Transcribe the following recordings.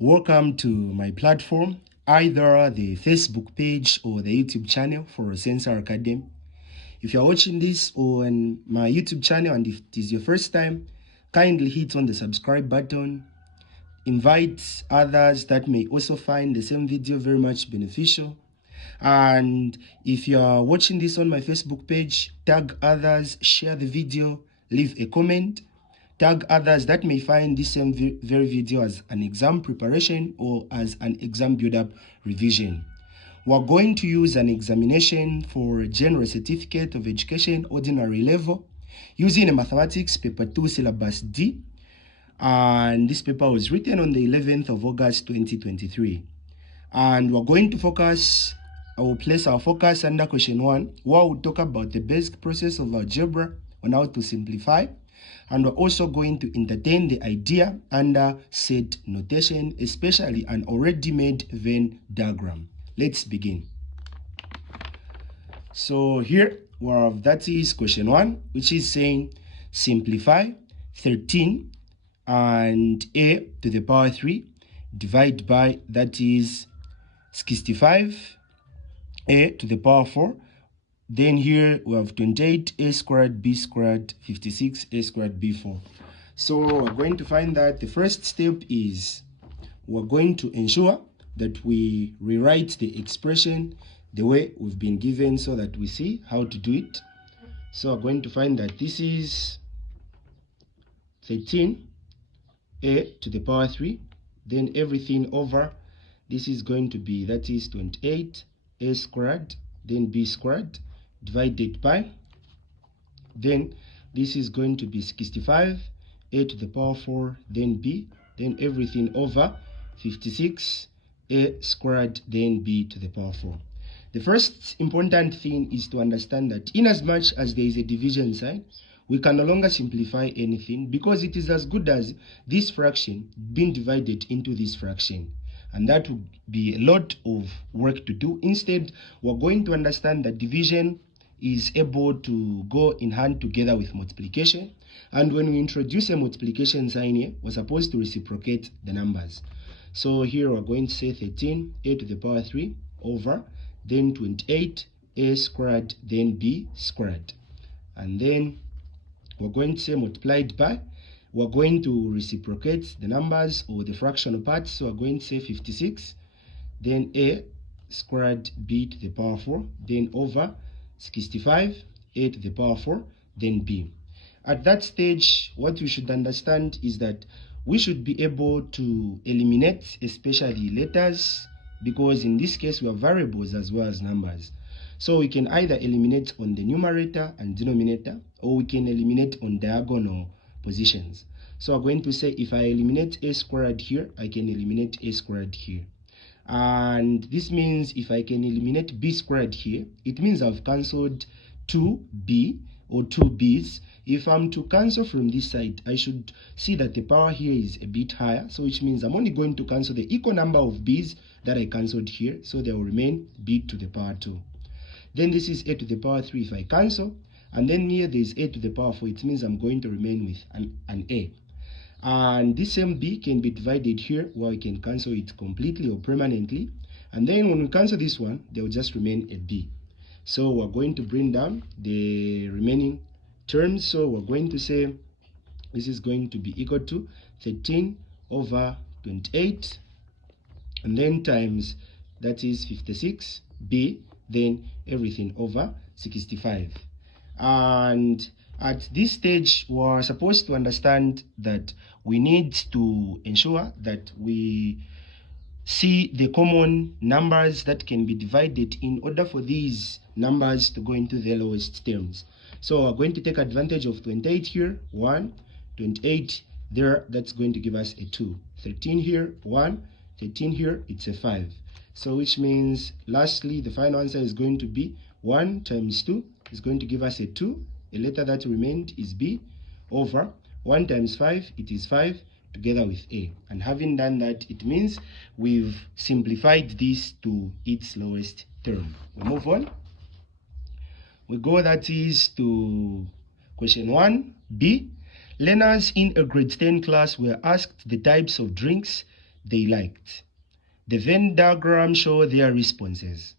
Welcome to my platform, either the Facebook page or the YouTube channel for Sensor Academy. If you're watching this on my YouTube channel and if it is your first time, kindly hit on the subscribe button. Invite others that may also find the same video very much beneficial. And if you are watching this on my Facebook page, tag others, share the video, leave a comment. Tag others that may find this same very video as an exam preparation or as an exam build-up revision. We're going to use an examination for General Certificate of Education Ordinary Level using a Mathematics Paper 2 Syllabus D. And this paper was written on the 11th of August 2023. And we're going to focus, I will place our focus under question 1, where we'll talk about the basic process of algebra on how to simplify. And we're also going to entertain the idea under set notation, especially an already made Venn diagram. Let's begin. So here, that is question 1, which is saying simplify 13 and a to the power 3 divide by, that is 65 a to the power 4. Then here we have 28 a squared b squared 56 a squared b4. So we're going to find that the first step is we're going to ensure that we rewrite the expression the way we've been given so that we see how to do it. So we're going to find that this is 13 a to the power 3, then everything over, this is going to be, that is 28 a squared, then b squared, divided by, then this is going to be 65 a to the power 4, then b, then everything over 56 a squared, then b to the power 4. The first important thing is to understand that in as much as there is a division sign, we can no longer simplify anything because it is as good as this fraction being divided into this fraction. And that would be a lot of work to do. Instead, we're going to understand that division is able to go in hand together with multiplication. And when we introduce a multiplication sign here, we're supposed to reciprocate the numbers. So here we're going to say 13 a to the power 3 over, then 28 a squared, then b squared. And then we're going to say multiplied by, we're going to reciprocate the numbers or the fractional parts. So we're going to say 56, then a squared b to the power 4, then over 65 a to the power 4, then b. At that stage, what we should understand is that we should be able to eliminate especially letters, because in this case we have variables as well as numbers. So we can either eliminate on the numerator and denominator, or we can eliminate on diagonal positions. So I'm going to say if I eliminate a squared here, I can eliminate a squared here. And this means if I can eliminate b squared here, it means I've cancelled 2b or 2b's. If I'm to cancel from this side, I should see that the power here is a bit higher. So which means I'm only going to cancel the equal number of b's that I cancelled here. So there will remain b to the power 2. Then this is a to the power 3 if I cancel. And then here there is a to the power 4. It means I'm going to remain with an a. And this same b can be divided here, where we can cancel it completely or permanently. And then when we cancel this one, there will just remain a b. So we're going to bring down the remaining terms. So we're going to say this is going to be equal to 13 over 28, and then times, that is 56 b, then everything over 65. And at this stage, we're supposed to understand that we need to ensure that we see the common numbers that can be divided in order for these numbers to go into the lowest terms. So we're going to take advantage of 28 here, 1, 28 there, that's going to give us a 2. 13 here, 1, 13 here, it's a 5. So which means, lastly, the final answer is going to be 1 times 2 is going to give us a 2. A letter that remained is b, over 1 times 5, it is 5, together with a. And having done that, it means we've simplified this to its lowest term. We move on. We go, that is, to question 1b. Learners in a grade 10 class were asked the types of drinks they liked. The Venn diagram show their responses.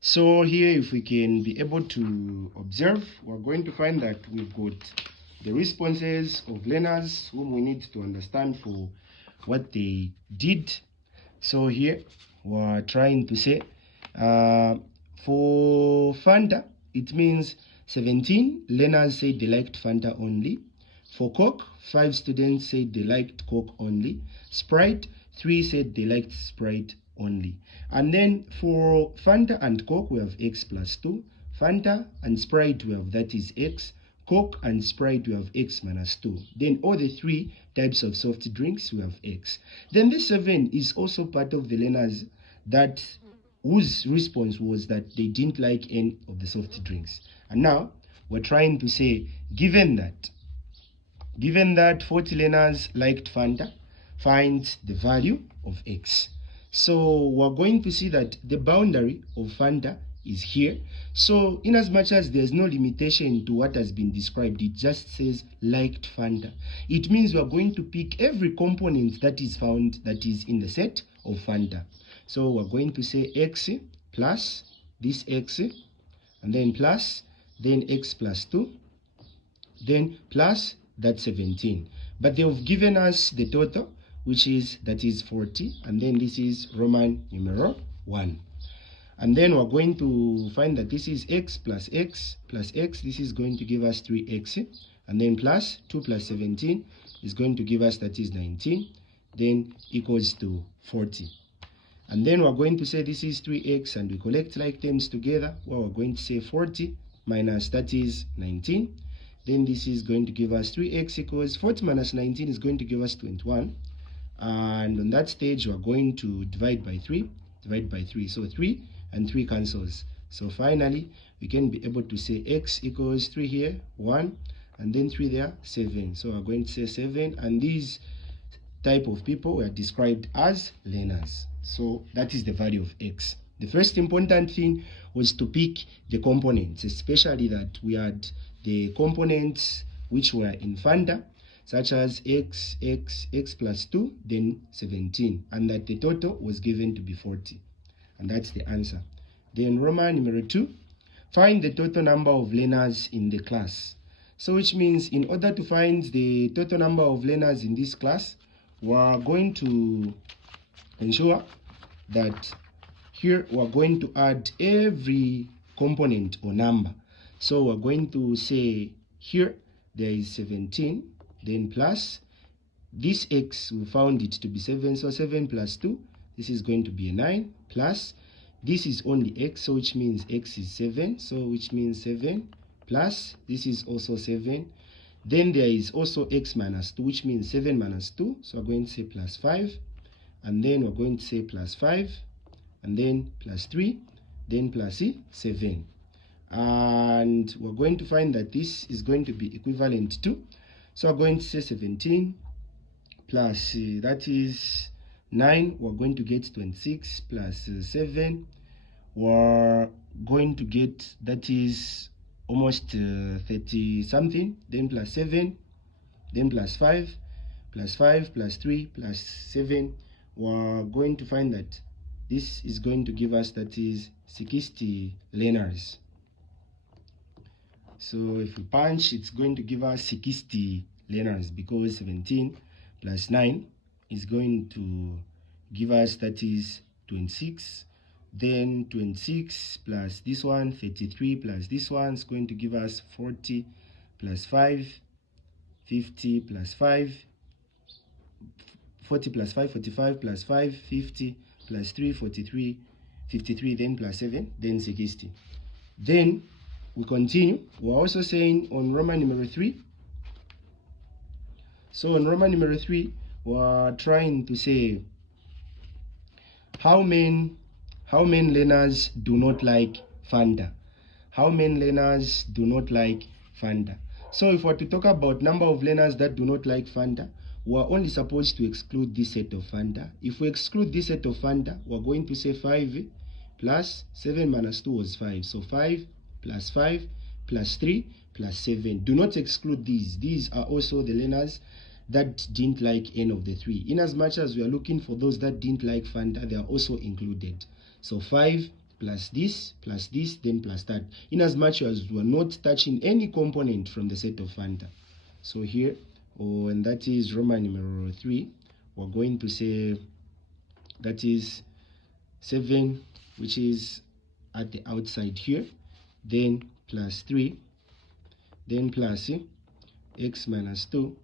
So here, if we can be able to observe, we're going to find that we've got the responses of learners whom we need to understand for what they did. So here we're trying to say for Fanta, it means 17 learners said they liked Fanta only. For Coke, 5 students said they liked Coke only. Sprite, 3 said they liked Sprite only. And then for Fanta and Coke, we have X plus 2. Fanta and Sprite, we have that is X. Coke and Sprite, we have X minus 2. Then all the 3 types of soft drinks, we have X. Then this 7 is also part of the learners that whose response was that they didn't like any of the soft drinks. And now we're trying to say, given that 40 learners liked Fanta, find the value of X. So we're going to see that the boundary of Fanta is here. So in as much as there's no limitation to what has been described, it just says liked Fanta. It means we're going to pick every component that is found that is in the set of Fanta. So we're going to say X plus this X, and then plus, then X plus 2, then plus that 17. But they've given us the total, which is, that is 40, and then this is Roman numeral 1. And then we're going to find that this is X plus X plus X. This is going to give us 3X. And then plus 2 plus 17 is going to give us, that is 19. Then equals to 40. And then we're going to say this is 3X, and we collect like terms together. Well, we're going to say 40 minus, that is 19. Then this is going to give us 3X equals 40 minus 19 is going to give us 21. And on that stage, we're going to divide by 3. So 3 and 3 cancels. So finally, we can be able to say X equals 3 here, 1, and then 3 there, 7. So we're going to say 7, and these type of people were described as learners. So that is the value of X. The first important thing was to pick the components, especially that we had the components which were in Fanta, such as X plus 2, then 17, and that the total was given to be 40. And that's the answer. Then Roman numeral 2, find the total number of learners in the class. So which means in order to find the total number of learners in this class, we're going to ensure that here we're going to add every component or number. So we're going to say here there is 17, then plus this X, we found it to be 7, so 7 plus 2, this is going to be a 9, plus this is only X, so which means X is 7, so which means 7, plus this is also 7. Then there is also X minus 2, which means 7 minus 2, so we're going to say plus 5, and then we're going to say plus 5, and then plus 3, then plus 7. And we're going to find that this is going to be equivalent to, so we're going to say 17 plus that is 9, we're going to get 26, plus 7, we're going to get, that is almost 30 something, then plus 7, then plus 5, plus 5, plus 3, plus 7, we're going to find that this is going to give us, that is 60 learners. So if we punch, it's going to give us 60 learners, because 17 plus 9 is going to give us, that is 26. Then 26 plus this one, 33, plus this one is going to give us 40, plus 5, 50, plus 5, 40 plus 5, 45, plus 5, 50, plus 3, 43, 53, then plus 7, then 60. Then we continue. We're also saying on Roman numeral 3. So on Roman numeral 3, we're trying to say how many learners do not like Fanta? How many learners do not like Fanta? So if we're to talk about number of learners that do not like Fanta, we're only supposed to exclude this set of Fanta. If we exclude this set of Fanta, we're going to say 5 plus 7 minus 2 was 5. So 5 plus 5 plus 3 plus 7. Do not exclude these. These are also the learners that didn't like any of the three. In as much as we are looking for those that didn't like Fanta, they are also included. So 5 plus this, then plus that. In as much as we are not touching any component from the set of Fanta. So here, and that is Roman numeral 3, we're going to say that is 7, which is at the outside here, then plus 3, then plus x minus 2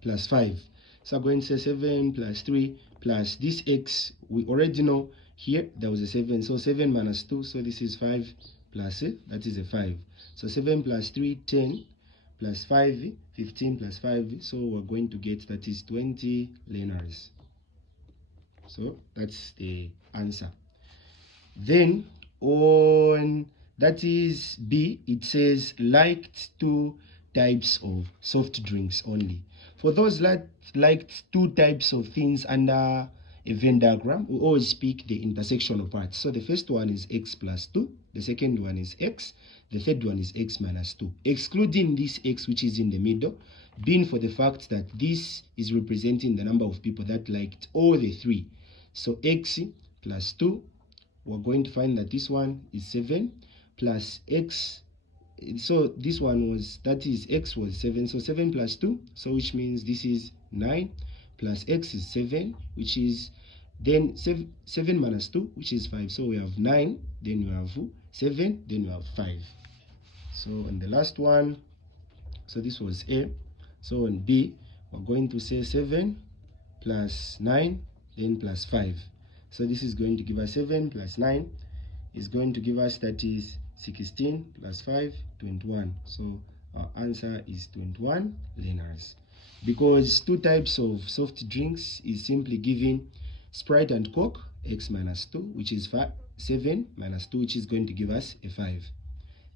plus 5. So I'm going to say 7 plus 3 plus this x. We already know here there was a 7, so 7 minus 2, so this is 5 plus that is a 5. So 7 plus 3, 10, plus 5, 15 plus 5, so we're going to get that is 20 linears. So that's the answer. Then on that is B, it says liked 2 types of soft drinks only. For those that liked 2 types of things under a Venn diagram, we always pick the intersectional parts. So the first one is x plus 2, the second one is x, the third one is x minus 2, excluding this x which is in the middle, being for the fact that this is representing the number of people that liked all the 3. So x plus 2, we're going to find that this one is 7 plus x. So this one was, that is x was 7, so 7 plus 2, so which means this is 9, plus x is 7, which is then 7 minus 2, which is 5. So we have 9, then you have 7, then you have 5. So on the last one, so this was A. So on B, we're going to say 7 plus 9, then plus 5. So this is going to give us 7 plus 9 is going to give us, that is 16 plus 5, 21. So our answer is 21 linears. Because 2 types of soft drinks is simply giving Sprite and Coke, x minus 2, which is 7 minus 2, which is going to give us a 5.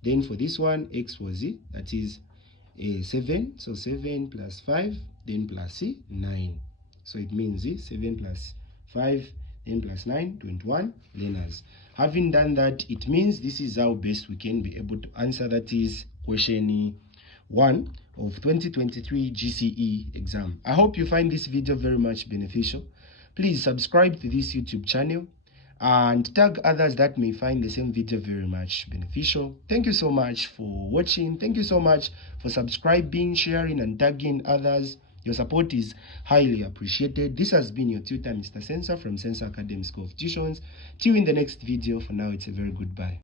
Then for this one, x was that is a 7, so 7 plus 5, then plus 9. So it means 7 plus 5, then plus 9, 21 linears. Having done that, it means this is how best we can be able to answer, that is question 1 of 2023 GCE exam. I hope you find this video very much beneficial. Please subscribe to this YouTube channel and tag others that may find the same video very much beneficial. Thank you so much for watching. Thank you so much for subscribing, sharing, and tagging others. Your support is highly appreciated. This has been your tutor, Mr. Sensor from Sensor Academy School of Tuitions. Till in the next video, for now, it's a very goodbye.